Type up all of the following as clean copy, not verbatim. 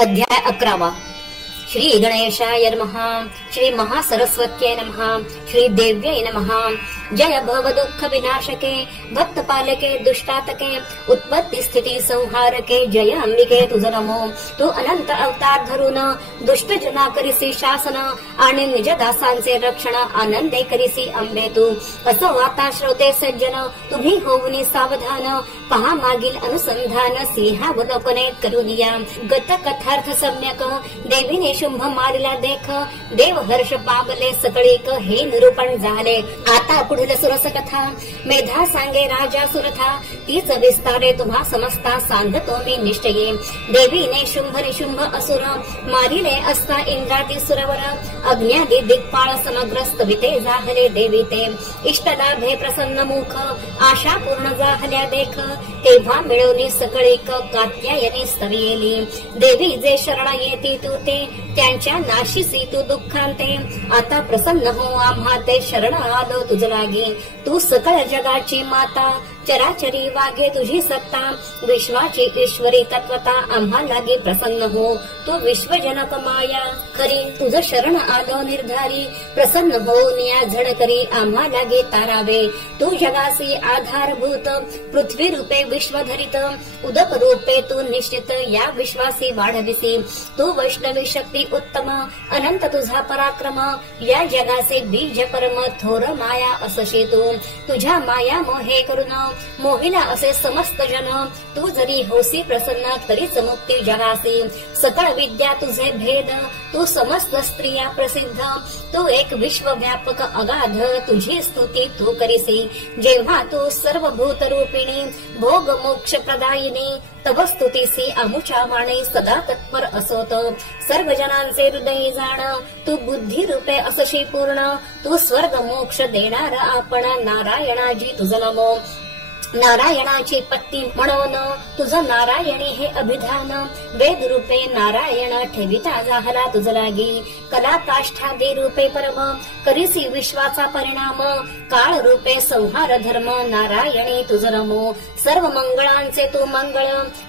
अध्याय 11 श्री गणेशाय नमः। श्री महासरस्वत्यै नमः। श्री देव्यै नमः। जय भव दुःख विनाशके भक्त पालके दुष्टातके उत्पत्ती स्थिती संहारके जय अंबिके तुझ नमो। तू अनंत अवतार धरून दुष्ट जना करीसी शासन आणि निज दासांचे रक्षण आनंदे करीसी अंबे तू। असो आता श्रोते सज्जन तुम्ही होऊनी सावधान पहा मागील अनुसंधान सिंहावलोकने करूनिया। गत कथार्थ सम्यक देवीने शुंभ मारिला देख देव हर्ष पावले सकळीक हे निरूपण झाले। आता पुढील सुरस कथा मेधा सांगे राजा सुरथा तीच विस्तारे तुम्हा समजता सांगतो मी निश्चये। देवीने शुंभ निशुंभ असुर मारिले असता इंद्रादी सुरवर अग्न्यादी दिक्पाळ समग्र स्तविते जाहले देवी ते। इष्टलाभे प्रसन्न मुख आशा पूर्ण जाहल्या देख तेव्हा मिळवली सकळीक कात्यायनी स्तवियेली। देवी जे शरण येती तू ते त्यांच्या नाशिसी तू दुःखांते आता प्रसन्न हो आम्हा ते शरण आलो तुझ लागी। तू सकळ जगाची माता चराचरी वागे तुझी सत्ता विश्वाची ईश्वरी तत्वता आम्हा लागी प्रसन्न हो। तू विश्वजनक माया खरी तुझ शरण आलो निर्धारी प्रसन्न हो निया झड करी आम्हा लागी तारावे। तू जगासी आधारभूत पृथ्वी रूपे विश्वधरित उदक रूपे तू निश्चित या विश्वासी वाढविसी। तू वैष्णवी शक्ती उत्तम अनंत तुझा पराक्रम या जगाचे बीज परम थोर माया असशी तू। तुझ्या माया मोहे करून मोहिना असे समस्त जन तू जरी होसी प्रसन्न तरीच मुक्ती जगासी। सकळ विद्या तुझे भेद तू समस्त स्त्रिया प्रसिद्ध तू एक विश्वव्यापक अगाध तुझी स्तुती तू करीसी। जेव्हा तू सर्व भूत रूपिणी भोग मोक्ष प्रदायिनी तव स्तुतीसी अमुच्या वाणी सदा तत्पर असोत। सर्व जनांचे हृदय जाण तू बुद्धी रूपे असशी पूर्ण तू स्वर्ग मोक्ष देणार आपण नारायणाजी तुझ नमो। नारायणाची पत्नी म्हणून तुझ नारायणी हे अभिधान वेद रूपे नारायण ठेविता जाहला तुझ लागी। कला काष्ठादी रूपे परम करीसी विश्वाचा परिणाम काळ रूपे संहार धर्म नारायणी तुझ नमो। सर्व मंगळांचे तू मंगळ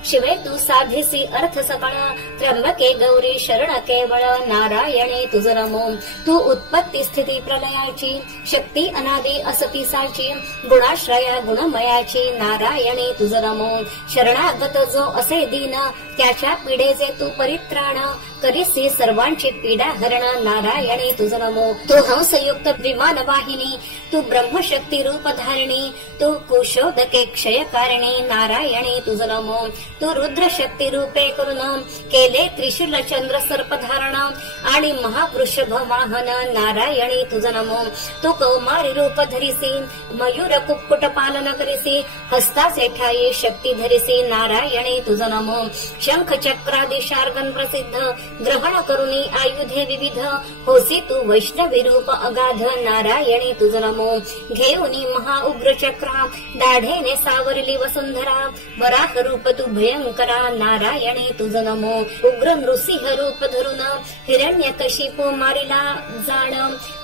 शिवे तू साधिसी अर्थ सकळ त्र्यंबके गौरी शरण केवळ नारायणी तुझ नमो। तू उत्पत्ती स्थिती प्रलयाची शक्ती अनादी असतीसाची गुणाश्रया गुणमयाची नारायणी तुझ नमो। शरणागत जो असे दीन त्याच्या पीडेचे तू परित्राण करीसी सर्वांची पीडा हरण नारायणी तुझ नमो। तू हंसयुक्त विमान वाहिनी तू ब्रह्मशक्ती रूप धारिणी तू कुशोदके क्षयकारिणी नारायणी तुझ नमो। तू रुद्र शक्ती रूपे करून केले त्रिशूल चंद्र सर्प धारण आणि महावृषभ वाहन नारायणी तुझ नमो। तू कौमारी रूप धरिसी मयूर कुक्कुट पालन करीसी हस्ताचे ठाई शक्ती धरिसी नारायणी तुझ नमो। शंख चक्रादी शार्गन प्रसिद्ध ग्रहण करुणी आयुधे विविध होसी तू वैष्णवी रूप अगाध नारायणी तुझ नमो। घेऊनी महाउग्र चक्रा दाढेने सावरली वसुंधरा वराह रूप तू भयंकरा नारायणी तुझ नमो। उग्र नृसिंह रूप धरून हिरण्यकशिपू मारिला जाण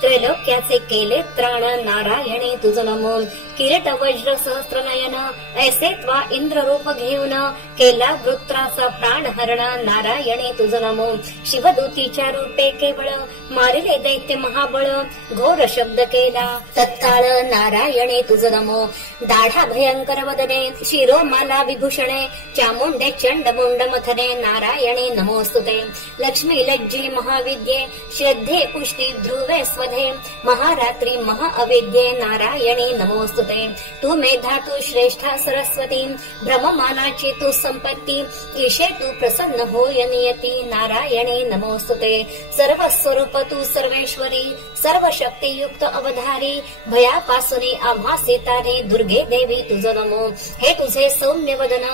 त्रैलोक्याचे केले त्राण नारायणी तुझ नमो। किरीट वज्र सहस्त्र नयन ऐसे त्वा इंद्र रूप घेऊन केला वृत्राचा प्राण हरण नारायणी तुझ नमो। शिवदूतीच्या रूपे केवळ मारिले दैत्य महाबळ घोर शब्द केला तत्काळ नारायणी तुझ नमो। दाढा भयंकर वदने शिरोमाला विभूषणे चामुंडे चंड मुंड मथने नारायणी नमोस्तुते। लक्ष्मी लज्जे महाविद्ये श्रद्धे पुष्टी ध्रुवे स्वधे महारात्री महाअविद्ये नारायणी नमोस्तुते। तू मेधा तू श्रेष्ठा सरस्वती ब्रह्ममानाची तू संपत्ती ईशे तू प्रसन्न होय नियती नारायणी नमोस्तुते। सर्व स्वरूप तू सर्वेश्वरी सर्व शक्ती युक्त अवधारी भयापासून आम्हा सीतारे दुर्गे देवी तुझ नमो। हे तुझे सौम्य वदन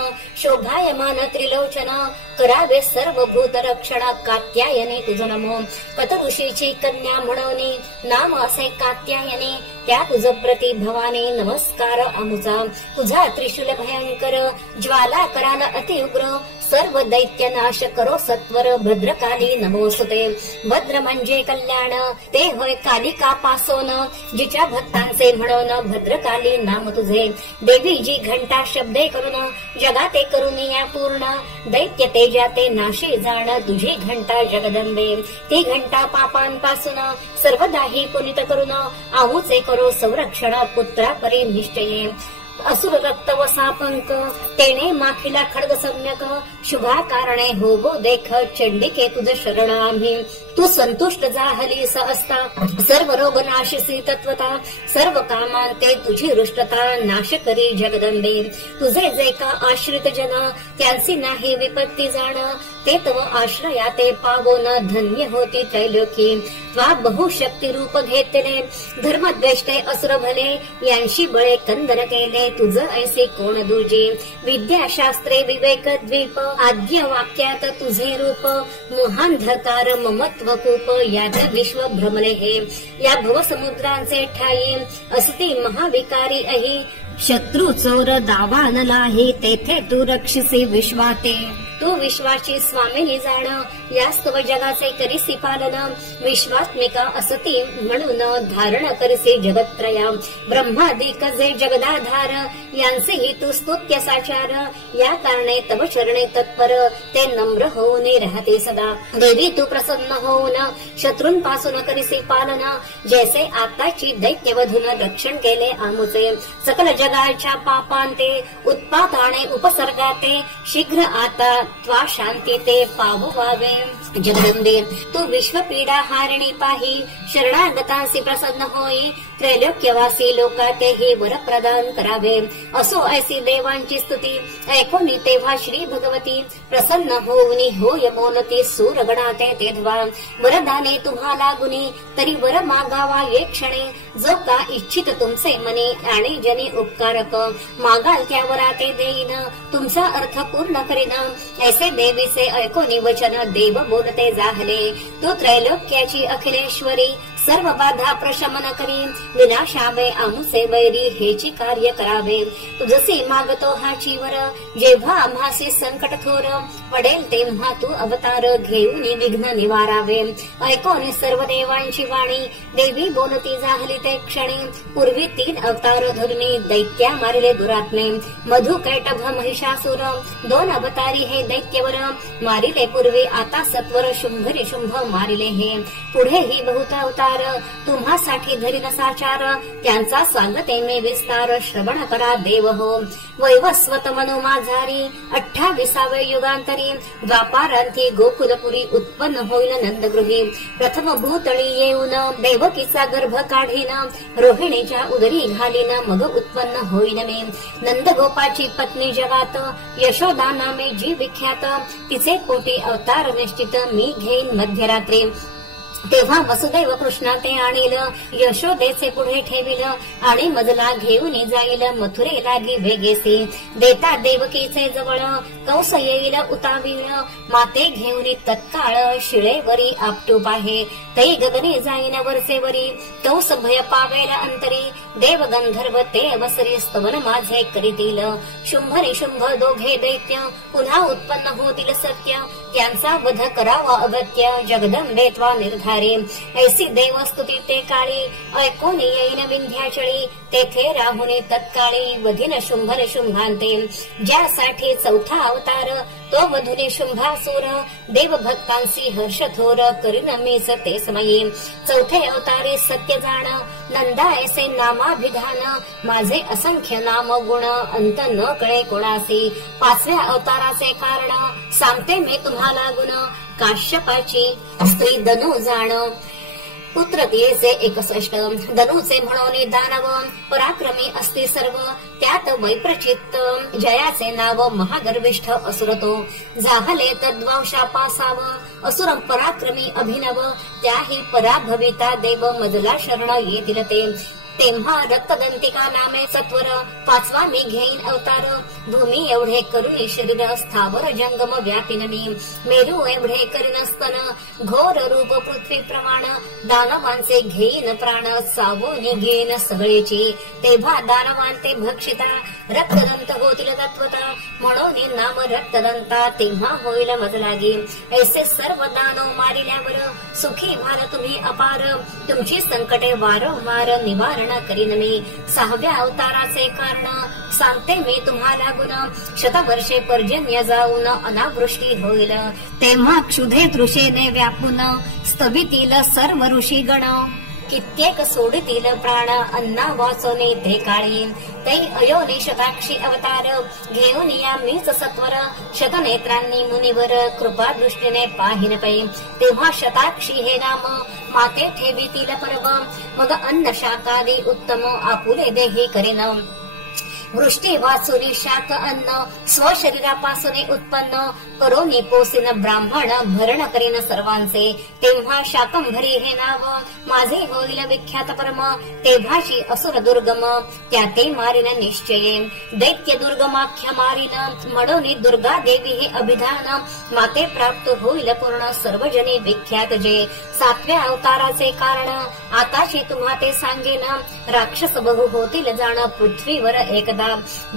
शोभायमान त्रिलोचन करावे सर्व भूत रक्षण कात्यायनी तुझ नमो। कत ऋषीची कन्या म्हणून नाम असे कात्यायनी त्या तुझ प्रति भवानी नमस्कार आमुचा। तुझा त्रिशूल भयंकर ज्वाला करान अति उग्र सर्व दैत्य नाश करो सत्वर भद्रकाली नमोस्तुते. भद्र म्हणजे कल्याण ते होय कालिका पासोन, जिच्या भक्तांचे म्हणून भद्रकाली नाम तुझे. देवी जी घंटा शब्दे करून जगाते करून या पूर्ण, दैत्य तेजाते नाशी जाण तुझी घंटा जगदंबे. ती घंटा पापांपासून सर्वदाही पुनित करून आमुचे करो संरक्षण पुत्रा परी निश्चये. असुर रक्त व सापंक तेने माखिला खड्ग सम्यक, शुभा कारणे हो गो देख चंडिके तुझ शरण आम्ही. तू संतुष्ट झालीस असता सर्व रोग नाशिसी तत्वता, सर्व कामांते तुझी रुष्टता नाश करी जगदंबे. तुझे जे का आश्रित जन त्यांची नाही विपत्ती जाण, ते तव आश्रया ते पावोन धन्य होती त्रैलोकी. त्वा बहुशक्ती रूप घेतले धर्मद्वेष्टे असुर भले, यांशी बळे कंदर केले तुझ ऐसे कोण दुर्जे. विद्याशास्त्रे विवेक द्वीप आद्य वाक्यात तुझे रूप, मोहांधकार ममत्व कूप यात विश्व भ्रमले हे. या भवसमुद्रांचे ठाई असती महाविकारी अही, शत्रू चोर दावानलाही तेथे तू रक्षिसी विश्वाते. तू विश्वाची स्वामिनी जाण यास्तव जगाचे करिसी पालन, विश्वात्मिका असती म्हणून धारण करिसी जगत्त्रया. ब्रह्मादिक जे जगदाधार यांचेही तू स्तुत्य साचार, या कारणे तव चरणे तत्पर ते नम्र होऊन राहते सदा. देवी तू प्रसन्न होऊन शत्रूंपासून करिसी पालन, जैसे आताची दैत्यवधून रक्षण केले आमुचे. सकल जगाच्या पापांते उत्पाताने उपसर्गाते, शीघ्र आता त्वा शांती ते पाववावे. जगदंबे तू विश्व पीडा हारिणी पाही, शरणागतांसी प्रसन्न होई. त्रैलोक्यवासी लोकातेही वर प्रदान करावे. असो ऐसी देवांची स्तुती ऐकोनी तेव्हा श्री भगवती, प्रसन्न होऊनी होय बोलती सूरगणाते ते ध्वा. वरदाने तुम्हाला गुणी तरी वर मागावा ये क्षणे, जो का इच्छित तुमचे मनी आणि जनी उपकारक. मागाल त्यावराते देईन तुमचा अर्थ पूर्ण करीन, ऐसे देवीचे ऐकोनी वचन देव बोलते जाहले. तू त्रैलोक्याची अखिलेश्वरी सर्व बाधा प्रशमन करी, विनाशावे आमुचे वैरी हेची कार्य करावे. तुझसी मागतो हाची वर, जेव्हा आम्हासी संकट थोर पडेल तेव्हा तू अवतार घेऊन विघ्न निवारावे. ऐकोनी सर्व देवांची वाणी देवी बोलती जाहली ते क्षणी, पूर्वी 3 अवतार धरुनी दैत्या मारिले दुरात्मे. मधु कैटभ महिषासुर 2 अवतारी हे दैत्यवर, मारिले पूर्वी आता सत्वर शुंभ निशुंभ मारिले हे. पुढेही बहुत अवतार तुम्हासाठी धरीन साचार, त्यांचा सांगते मी विस्तार श्रवण करा देव हो. वैवस्वत मनो माझारी 28व्या युगांतरी, द्वापारांती गोकुलपुरी उत्पन्न होईल नंदगृही. प्रथम भूतळी येऊन देवकीचा गर्भ काढीन, रोहिणीच्या उदरी घालीन मग उत्पन्न होईन मी. नंदगोपाची पत्नी जगात यशोदा नामे जी विख्यात, तिचे पोटी अवतार निश्चित मी घेईन मध्यरात्री. तेव्हा वसुदैव कृष्णा ते आणील, यशोदेचे पुढे ठेविल आणि मजला घेऊन जाईल मथुरे लागी वेगेसी. देता देवकीचे जवळ कंस येईल उतावीळ, माते घेऊन तत्काळ शिळेवरी आपटू पाहे. तै गगने जाईन वरचेवरी, कंस भय पावेल अंतरी. देव गंधर्व ते अवसरी स्तवन माझे करीतील. शुंभ निशुंभ दोघे दैत्य पुन्हा उत्पन्न होतील सत्य, त्यांचा वध करावा अगत्य जगदंबे त्वा निर्धारी. ऐसी देवस्तुती ते काळी ऐकून येईन विंध्याचळी, तेथे राहुनी तत्काळी वधीन शुंभ निशुंभांते. ज्यासाठी 4था अवतार तो वधुनी शुंभासूर, देव भक्तांसी हर्ष थोर करीन मीच ते समयी. 4थे अवतारे सत्य जाण, नंदा ऐसे नामाभिधान, माझे असंख्य नाम गुण अंत न कळे कोणासी. 5व्या अवताराचे कारण सांगते मी तुम्हाला गुण, काश्यपाची स्त्री धनु जाण. पुत्र तियेचे 61, धनुचे म्हणून दानव, पराक्रमी असते सर्व, त्यात वैप्रचित्त, जयाचे नाव महागर्विष्ठ असुरतो. जाहले तद्वंशापासाव, असुर पराक्रमी अभिनव, त्याही पराभविता देव मजला शरण येतील ते. तेव्हा रक्तदंतिका नामे सत्वर, पाचवा मी घेईन अवतार, भूमी एवढे करुणी शरीर, स्थावर जंगम व्यापिन मी, मेरू एवढे करीन स्तन, घोर रूप पृथ्वी प्रमाण, दानवांचे घेईन प्राण, सावून घेईन सगळेची, तेव्हा दानवान ते भक्षिता, रक्तदंत होतील तत्वता, म्हणून नाम रक्तदंता, तेव्हा होईल मज लागी, ऐसे सर्व दानव मारिल्यावर, सुखी व्हाल तुम्ही अपार, तुमची संकटे वारंवार निवारण करीन मी, सहाव्या अवताराचे कारण सांगते मी तुम्हाला गुण, शतवर्षे पर्जन्य जाऊन अनावृष्टी होईल, तेव्हा क्षुधे तृषेने व्यापून, स्तवितील सर्व ऋषी गण, कित्येक सोडतील प्राण, अन्ना वाचोने ते काळी, तै अयोनी शताक्षी अवतार, घेऊन या मीच सत्वर, शतनेत्रांनी मुनिवर, कृपा दृष्टीने पाहिन पै, तेव्हा शताक्षी हे नाम, माते ठेवीतील पर्व, मग अन्न शाकादी उत्तम, आपुले देही करेन, वृष्टी वाचुनी शाक अन्न, स्वशरीरापासून उत्पन्न, करोनी पोसीन ब्राह्मण, भरण करीन सर्वांचे, तेव्हा शाकंभरी हे नाव, माझे होईल विख्यात परम, तेव्हाची असुर दुर्गम, त्या ते मारिन निश्चये, दैत्य दुर्गमाख्य मारिन, म्हणून दुर्गा देवी हे अभिधान, माते प्राप्त होईल पूर्ण, सर्वजने विख्यात जे, सातव्या अवताराचे कारण, आताची तुम्हा ते सांगेन, राक्षस बहु होतील जाण, पृथ्वीवर एकदा,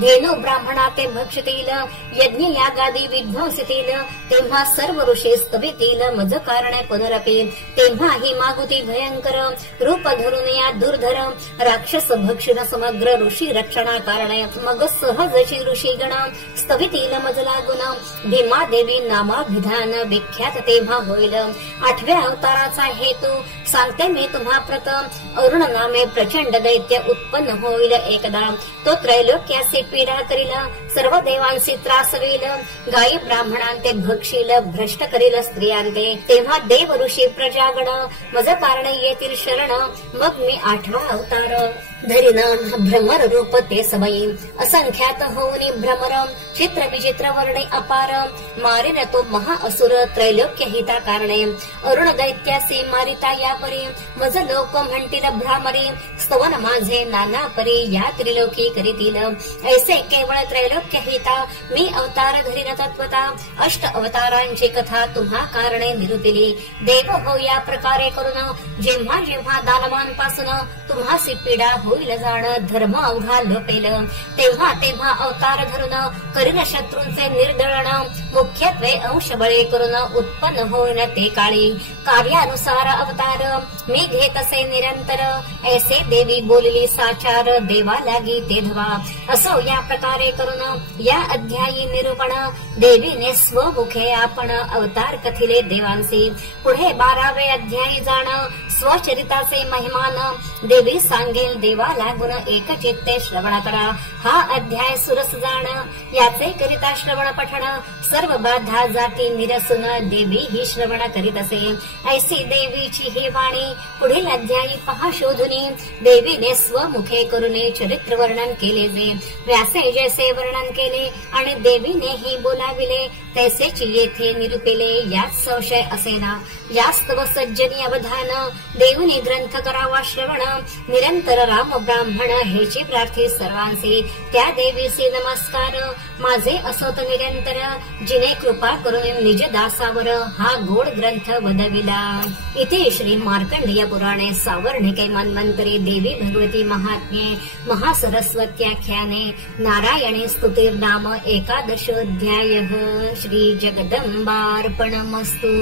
धेनु ब्राह्मणा ते भक्षतील, यज्ञ यागादी विध्वंसितील, तेव्हा सर्व ऋषी स्तवितील, मज कारणे पुनरपी, तेव्हा ही मागुती भयंकर, रूप धरून या दुर्धर, राक्षस भक्षण समग्र ऋषी रक्षणा कारणे, मग सहजची ऋषीगण, स्तवितील मज लागून, भीमा देवी नामाभिधान, विख्यात तेव्हा होईल, आठव्या अवताराचा हेतू सांगते मी तुम्हा प्रथम, अरुण नामे प्रचंड दैत्य उत्पन्न होईल एकदा, तो त्रैलोक्यासी पीडा करील, सर्व देवांसी त्रास होईल, गायी ब्राह्मणांते भक्षील, भ्रष्ट करील स्त्रियांते, तेव्हा देव ऋषी प्रजागण, मज कारण येतील शरण, मग मी आठवा अवतार धरीन, भ्रमर रूप ते समयी, असंख्यात होऊनी भ्रमर, चित्र विचित्र वर्णे अपार, मारिन तो महाअसुर, त्रैलोक्य हिता कारणे, अरुण दैत्यासी मारिता या परी, मज लोक म्हणतील भ्रामरी, स्तवन माझे नाना परी, या त्रिलोकी करीतील, ऐसे केवळ त्रैलोक्य हिता, मी अवतार धरीन तत्वता, अष्ट अवतारांची कथा तुम्हा कारणे निरुपिली, देव हो या प्रकारे करून, जेव्हा जेव्हा दानवांपासून तुम्हासी पीडा होईल जाण, धर्म अवघा लोपेल, तेव्हा तेव्हा अवतार धरून, करीन शत्रूंचे निर्दळण, मुख्यत्वे अंश बळे करून, उत्पन्न होईन ते काळी, कार्यानुसार अवतार मी घेत असे निरंतर, ऐसे देवी बोलली साचार, देवा लागी ते धवा, असो या प्रकारे करून, या अध्यायी निरूपण, देवीने स्वमुखे आपण अवतार कथिले देवांसी, पुढे 12वे अध्यायी जाण, स्वचरिताचे महिमान, देवी सांगेल देवा लागून, एक चित्ते श्रवण करा, हा अध्याय सुरस जाण, याचे करिता श्रवण पठण, सर्व बाधा जाती निरसून, देवी ही श्रवण करीत असे, ऐसी देवीची ही वाणी, पुढील अध्यायी पहा शोधुनी, देवीने स्वमुखे करुने चरित्र वर्णन केले जे, व्यासे जैसे वर्णन केले, आणि देवीने ही बोलाविले, तैसेची येथे निरूपिले, यात संशय असेना, यास्तव सज्जनी अवधान, देऊनी ग्रंथ करावा श्रवण, निरंतर राम ब्राह्मण हेची प्रार्थी सर्वांसी, त्या देवीसी नमस्कार, माझे असोत निरंतर, जिने कृपा करून निज दासावर, हा गोड ग्रंथ वदविला. इथे श्री मार्कंडेय पुराणे सावर्णिके मन्वन्तरे देवी भगवती महात्म्ये महासरस्वत्याख्याने नारायणी स्तुतिर्नाम 11 अध्यायः. श्री जगदम्बार्पणमस्तु.